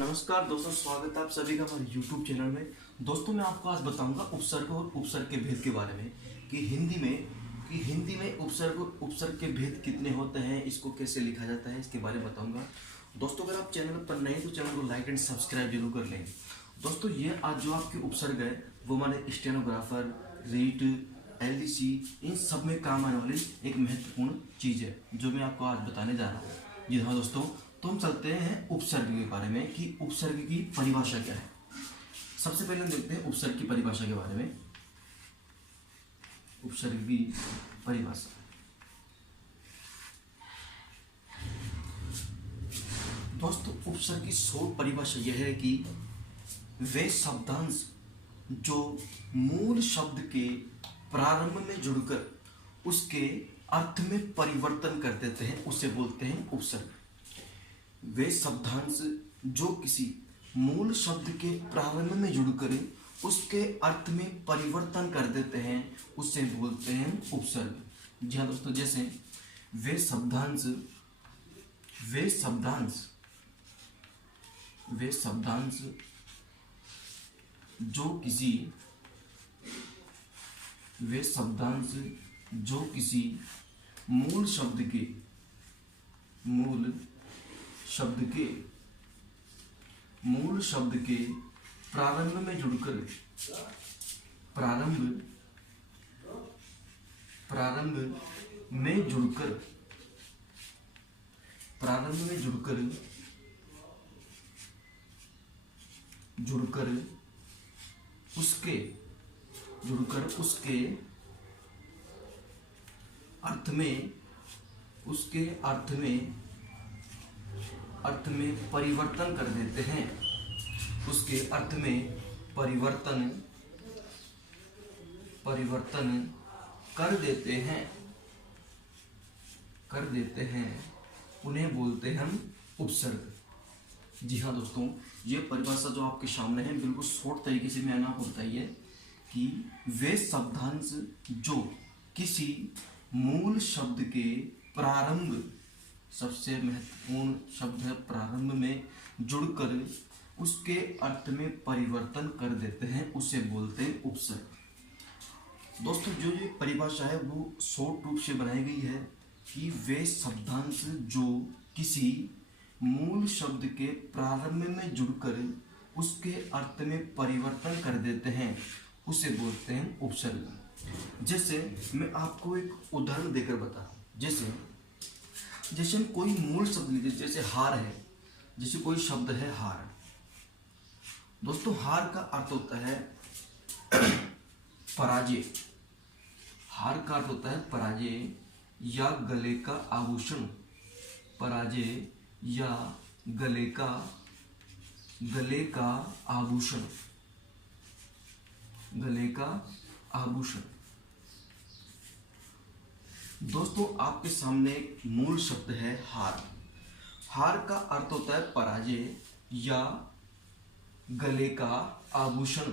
नमस्कार दोस्तों, स्वागत है आप सभी का हमारे YouTube चैनल में। दोस्तों, मैं आपको आज बताऊंगा उपसर्ग और उपसर्ग के भेद के बारे में कि हिंदी में उपसर्ग के भेद कितने होते हैं, इसको कैसे लिखा जाता है, इसके बारे में बताऊंगा। दोस्तों, अगर आप चैनल पर नए तो चैनल को लाइक एंड सब्सक्राइब जरूर कर लें। दोस्तों, ये आज जो आपके उपसर्ग है वो हमारे स्टेनोग्राफर, रीट, LDC इन सब में काम आने वाली एक महत्वपूर्ण चीज़ है जो मैं आपको आज बताने जा रहा हूँ। जी हाँ दोस्तों, तो हम चलते हैं उपसर्ग के बारे में कि उपसर्ग की परिभाषा क्या है। सबसे पहले हम देखते हैं उपसर्ग की परिभाषा के बारे में। उपसर्ग की परिभाषा, दोस्तों उपसर्ग की शॉर्ट परिभाषा यह है कि वे शब्दांश जो मूल शब्द के प्रारंभ में जुड़कर उसके अर्थ में परिवर्तन कर देते हैं उसे बोलते हैं उपसर्ग। वे शब्दांश जो किसी मूल शब्द के प्रारंभ में जुड़कर उसके अर्थ में परिवर्तन कर देते हैं उसे बोलते हैं उपसर्ग। जी हाँ दोस्तों, जैसे वे शब्दांश जो किसी मूल शब्द के प्रारंभ में जुड़कर उसके अर्थ में परिवर्तन कर देते हैं, उसके अर्थ में परिवर्तन कर देते हैं उन्हें बोलते हैं हम उपसर्ग। जी हाँ दोस्तों, ये परिभाषा जो आपके सामने है बिल्कुल शॉर्ट तरीके से मैंने आपको बताई है कि वे शब्दांश जो किसी मूल शब्द के प्रारंभ, सबसे महत्वपूर्ण शब्द है प्रारंभ, में जुड़कर उसके अर्थ में परिवर्तन कर देते हैं उसे बोलते हैं उपसर्ग। दोस्तों, जो ये परिभाषा है वो शॉर्ट रूप से बनाई गई है कि वे शब्दांश जो किसी मूल शब्द के प्रारंभ में जुड़कर उसके अर्थ में परिवर्तन कर देते हैं उसे बोलते हैं उपसर्ग। जैसे मैं आपको एक उदाहरण देकर बता रहा हूँ। जैसे हम कोई मूल शब्द लीजिए, जैसे हार है, जैसे कोई शब्द है हार। दोस्तों, हार का अर्थ होता है पराजय। हार का अर्थ होता है पराजय या गले का आभूषण। पराजय या गले का आभूषण। गले का आभूषण। दोस्तों, आपके सामने एक मूल शब्द है हार। हार का अर्थ होता है पराजय या गले का आभूषण।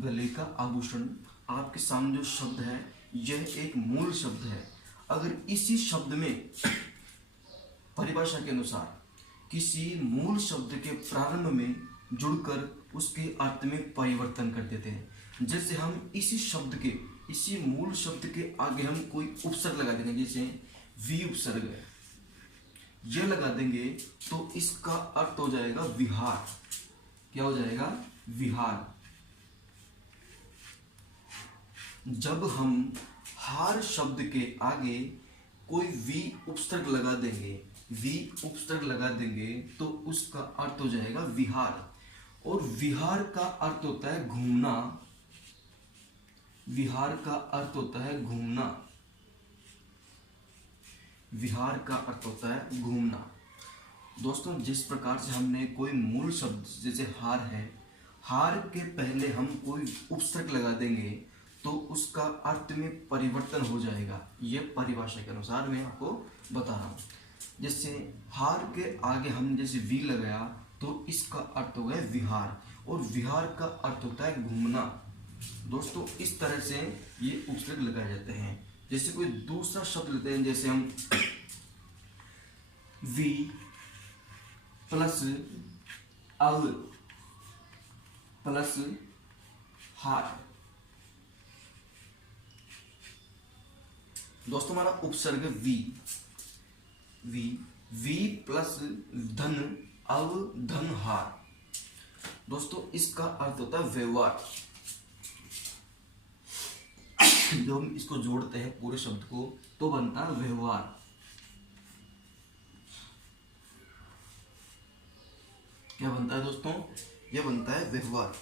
गले का आभूषण। आपके सामने जो शब्द है यह एक मूल शब्द है। अगर इसी शब्द में परिभाषा के अनुसार किसी मूल शब्द के प्रारंभ में जुड़कर उसके अर्थ में परिवर्तन कर देते हैं, जैसे हम इसी मूल शब्द के आगे हम कोई उपसर्ग लगा देंगे, जैसे वी उपसर्ग है, यह लगा देंगे तो इसका अर्थ हो जाएगा विहार। क्या हो जाएगा? विहार। जब हम हार शब्द के आगे कोई वी उपसर्ग लगा देंगे तो उसका अर्थ हो जाएगा विहार। और विहार का अर्थ होता है घूमना। विहार का अर्थ होता है घूमना। विहार का अर्थ होता है घूमना। दोस्तों, जिस प्रकार से हमने कोई मूल शब्द जैसे हार है, हार के पहले हम कोई उपसर्ग लगा देंगे तो उसका अर्थ में परिवर्तन हो जाएगा। यह परिभाषा के अनुसार मैं आपको बता रहा हूँ। जैसे हार के आगे हमने जैसे वी लगाया तो इसका अर्थ हो गया विहार, और विहार का अर्थ होता है घूमना। दोस्तों, इस तरह से ये उपसर्ग लगाए जाते हैं। जैसे कोई दूसरा शब्द लेते हैं, जैसे हम वी प्लस अव प्लस हार। दोस्तों हमारा उपसर्ग वी, वी वी प्लस धन अव धन हार। दोस्तों इसका अर्थ होता है व्यवहार। जब हम इसको जोड़ते हैं पूरे शब्द को तो बनता है व्यवहार। क्या बनता है दोस्तों? यह बनता है व्यवहार।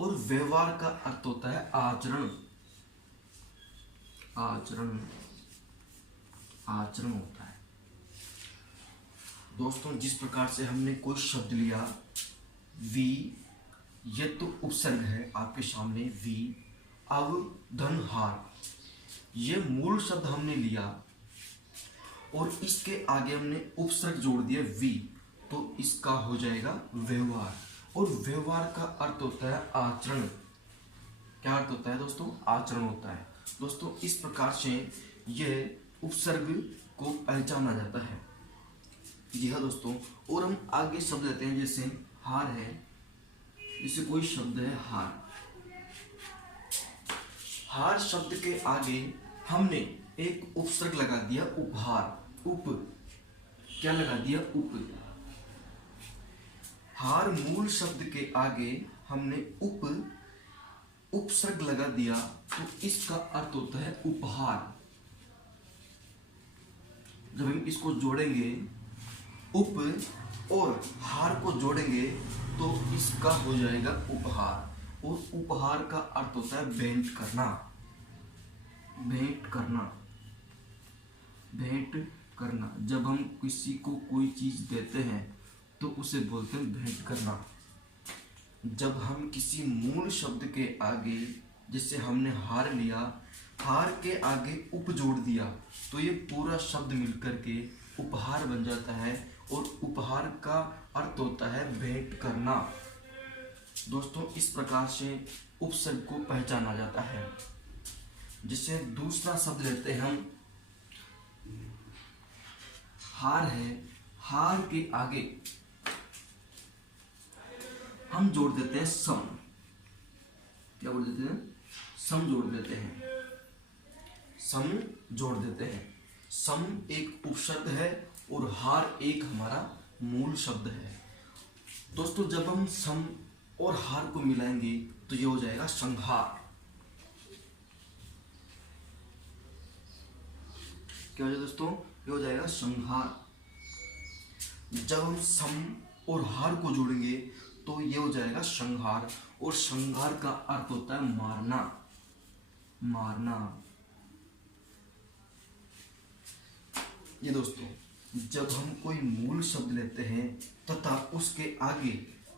और व्यवहार का अर्थ होता है आचरण। आचरण, आचरण होता है। दोस्तों जिस प्रकार से हमने कोई शब्द लिया वी, ये तो उपसर्ग है आपके सामने वी, अव धन हार, ये मूल शब्द हमने लिया और इसके आगे हमने उपसर्ग जोड़ दिया वी, तो इसका हो जाएगा व्यवहार। और व्यवहार का अर्थ होता है आचरण। क्या अर्थ होता है दोस्तों? आचरण होता है। दोस्तों इस प्रकार से यह उपसर्ग को पहचाना जाता है। जी हाँ दोस्तों, और हम आगे शब्द लेते हैं, जैसे हार है, जैसे कोई शब्द है हार। हार शब्द के आगे हमने एक उपसर्ग लगा दिया उपहार, उप, क्या लगा दिया? उप। हार मूल शब्द के आगे हमने उपसर्ग लगा दिया, तो इसका अर्थ होता है उपहार। जब हम इसको जोड़ेंगे उप और हार को जोड़ेंगे तो इसका हो जाएगा उपहार। और उपहार का अर्थ होता है भेंट करना। भेंट करना, भेंट करना। जब हम किसी को कोई चीज देते हैं तो उसे बोलते हैं भेंट करना। जब हम किसी मूल शब्द के आगे, जैसे हमने हार लिया, हार के आगे उप जोड़ दिया, तो ये पूरा शब्द मिलकर के उपहार बन जाता है। और उपहार का अर्थ होता है भेंट करना। दोस्तों इस प्रकार से उपसर्ग को पहचाना जाता है। जिससे दूसरा शब्द लेते हैं हम, हार है, हार के आगे हम जोड़ देते हैं सम। क्या बोल देते हैं? सम जोड़ देते हैं। सम जोड़ देते हैं। सम एक उपशब्द है और हार एक हमारा मूल शब्द है। दोस्तों जब हम सम और हार को मिलाएंगे तो ये हो जाएगा संहार। क्या हो जाएगा दोस्तों? ये हो जाएगा संहार। जब हम सम और हार को जोड़ेंगे तो ये हो जाएगा संहार। और संहार का अर्थ होता है मारना। मारना। ये दोस्तों जब हम कोई मूल शब्द लेते हैं तथा उसके आगे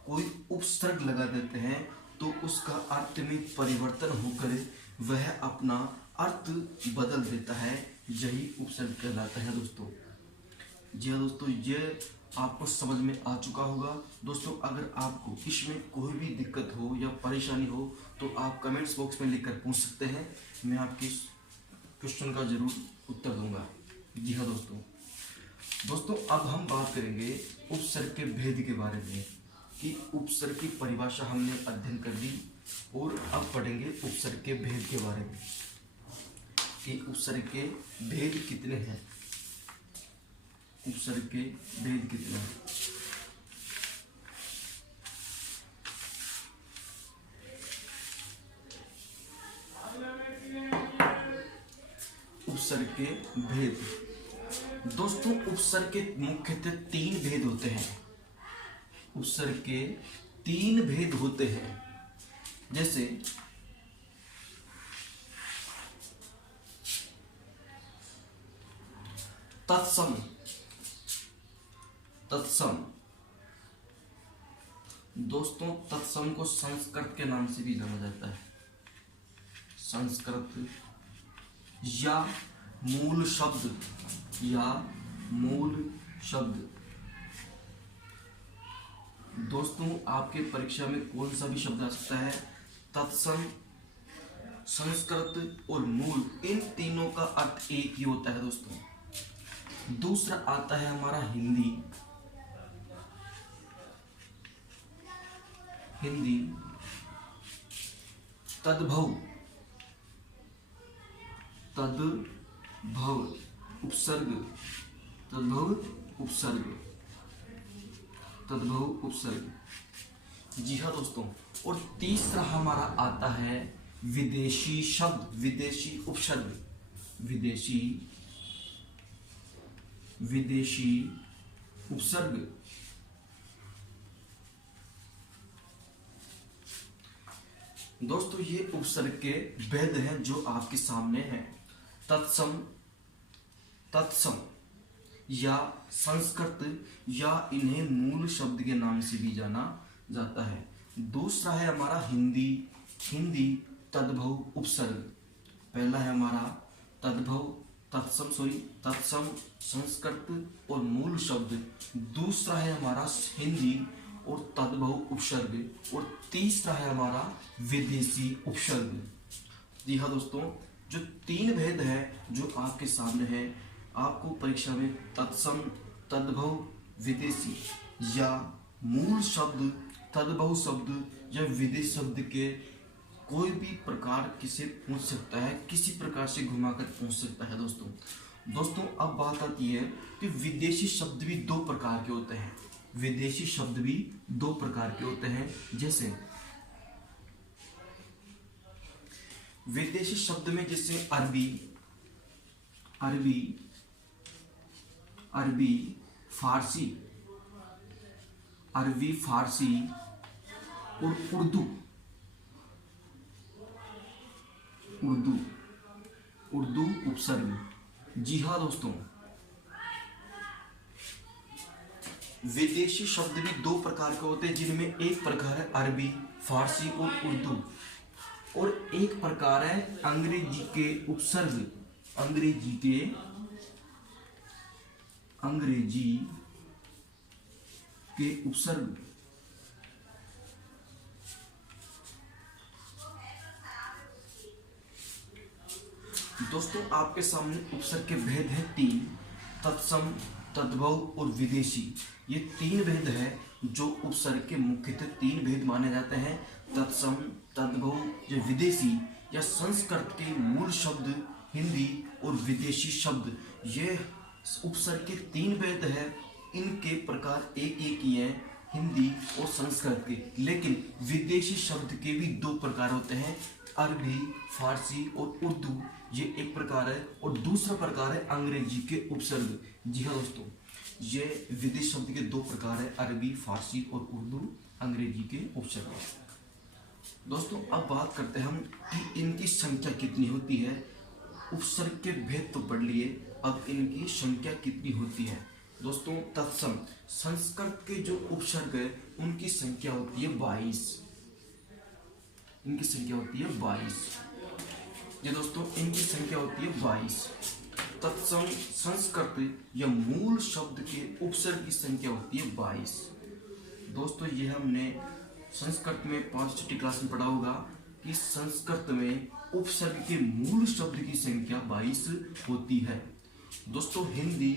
कोई उपसर्ग लगा देते हैं तो उसका अर्थ में परिवर्तन होकर वह अपना अर्थ बदल देता है, यही उपसर्ग कहलाता है दोस्तों। जी हाँ दोस्तों, ये आपको समझ में आ चुका होगा। दोस्तों अगर आपको इसमें कोई भी दिक्कत हो या परेशानी हो तो आप कमेंट्स बॉक्स में लिखकर पूछ सकते हैं, मैं आपके क्वेश्चन का जरूर उत्तर दूंगा। जी हाँ दोस्तों अब हम बात करेंगे उपसर्ग के भेद के बारे में, कि उपसर्ग की परिभाषा हमने अध्ययन कर ली और अब पढ़ेंगे उपसर्ग के भेद के बारे में, कि उपसर्ग के भेद कितने हैं। उपसर्ग के भेद कितने हैं? उपसर्ग के भेद। दोस्तों उपसर्ग के मुख्यतः 3 भेद होते हैं। उपसर्ग के 3 भेद होते हैं। जैसे तत्सम। तत्सम दोस्तों, तत्सम को संस्कृत के नाम से भी जाना जाता है। संस्कृत या मूल शब्द, या मूल शब्द। दोस्तों आपके परीक्षा में कौन सा भी शब्द आ सकता है, तत्सम, संस्कृत और मूल, इन तीनों का अर्थ एक ही होता है दोस्तों। दूसरा आता है हमारा हिंदी, हिंदी तद्भव, तद्भव उपसर्ग, तद्भव उपसर्ग, तद्भव उपसर्ग। जी हाँ दोस्तों, और तीसरा हमारा आता है विदेशी शब्द, विदेशी उपसर्ग, विदेशी, विदेशी उपसर्ग। दोस्तों ये उपसर्ग के भेद हैं जो आपके सामने हैं। तत्सम, तत्सम या संस्कृत या इन्हें मूल शब्द के नाम से भी जाना जाता है। दूसरा है हमारा हिंदी, हिंदी तद्भव उपसर्ग। पहला है हमारा तद्भव, तत्सम तत्सम संस्कृत और मूल शब्द। दूसरा है हमारा हिंदी और तद्भव उपसर्ग। और तीसरा है हमारा विदेशी उपसर्ग। जी हाँ दोस्तों, जो तीन भेद है जो आपके सामने है, आपको परीक्षा में तत्सम, तद्भव, विदेशी या मूल शब्द, तद्भव शब्द या विदेशी शब्द के कोई भी प्रकार किसे पूछ सकता है, किसी प्रकार से घुमाकर पूछ सकता है। दोस्तों अब बात आती है कि विदेशी शब्द भी दो प्रकार के होते हैं। विदेशी शब्द भी दो प्रकार के होते हैं। जैसे विदेशी शब्द में जैसे अरबी, अरबी, अरबी फारसी, अरबी फारसी और उर्दू, उर्दू, उर्दू उपसर्ग। जी हाँ दोस्तों, विदेशी शब्द भी दो प्रकार के होते हैं, जिनमें एक प्रकार है अरबी, फारसी और उर्दू, और एक प्रकार है अंग्रेजी के उपसर्ग, अंग्रेजी के, अंग्रेजी के उपसर्ग। दोस्तों आपके सामने उपसर्ग के भेद हैं तीन, तत्सम, तद्भव और विदेशी। ये तीन भेद है जो उपसर्ग के मुख्यतः तीन भेद माने जाते हैं। तत्सम, तद्भव या विदेशी या संस्कृत के मूल शब्द हिंदी और विदेशी शब्द, ये उपसर्ग के तीन भेद है। इनके प्रकार एक एक ही है, हिंदी और संस्कृत के। लेकिन विदेशी शब्द के भी दो प्रकार होते हैं, अरबी, फारसी और उर्दू, ये एक प्रकार है, और दूसरा प्रकार है अंग्रेजी के उपसर्ग। जी हाँ दोस्तों, ये विदेशी शब्द के दो प्रकार है, अरबी, फारसी और उर्दू, अंग्रेजी के उपसर्ग। दोस्तों अब बात करते हैं हम कि इनकी संख्या कितनी होती है। उपसर्ग के भेद तो पढ़ लिए, अब इनकी संख्या कितनी होती है। दोस्तों तत्सम, संस्कृत के जो उपसर्ग है उनकी संख्या होती है 22, इनकी संख्या होती है 22। ये दोस्तों इनकी संख्या होती है 22। तत्सम संस्कृत या मूल शब्द के उपसर्ग की संख्या होती है 22। दोस्तों ये हमने संस्कृत में 5वीं क्लास में पढ़ा होगा कि संस्कृत में उपसर्ग के मूल शब्द की संख्या 22 होती है। दोस्तों हिंदी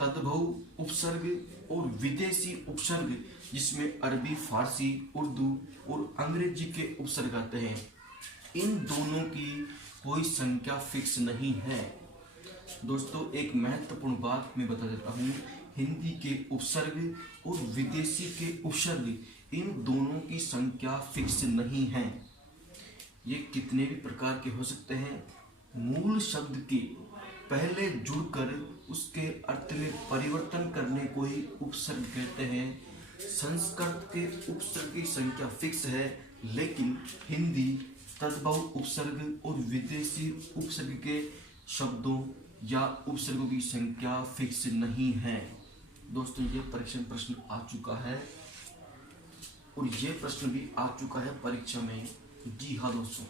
तद्भव उपसर्ग और विदेशी उपसर्ग, जिसमें अरबी, फारसी, उर्दू और अंग्रेजी के उपसर्ग आते हैं, इन दोनों की कोई संख्या फिक्स नहीं है। दोस्तों एक महत्वपूर्ण बात मैं बता देता हूँ, हिंदी के उपसर्ग और विदेशी के उपसर्ग, इन दोनों की संख्या फिक्स नहीं है। ये कितने भी प्रकार के हो सकते हैं। मूल शब्द के पहले जुड़कर उसके अर्थ में परिवर्तन करने को ही उपसर्ग कहते हैं। संस्कृत के उपसर्ग की संख्या फिक्स है, लेकिन हिंदी तद्भव उपसर्ग और विदेशी उपसर्ग के शब्दों या उपसर्गों की संख्या फिक्स नहीं है। दोस्तों ये परीक्षा प्रश्न आ चुका है, और ये प्रश्न भी आ चुका है परीक्षा में। जी हाँ दोस्तों,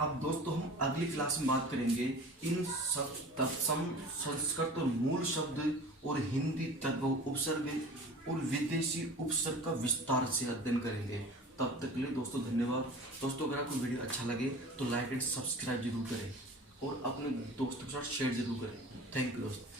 अब दोस्तों हम अगली क्लास में बात करेंगे इन सब तत्सम, संस्कृत और मूल शब्द और हिंदी तद्भव उपसर्ग और विदेशी उपसर्ग का विस्तार से अध्ययन करेंगे। तब तक के लिए दोस्तों धन्यवाद। दोस्तों अगर आपको वीडियो अच्छा लगे तो लाइक एंड सब्सक्राइब जरूर करें। और अपने दोस्तों के साथ शेयर जरूर करें। थैंक यू दोस्तों।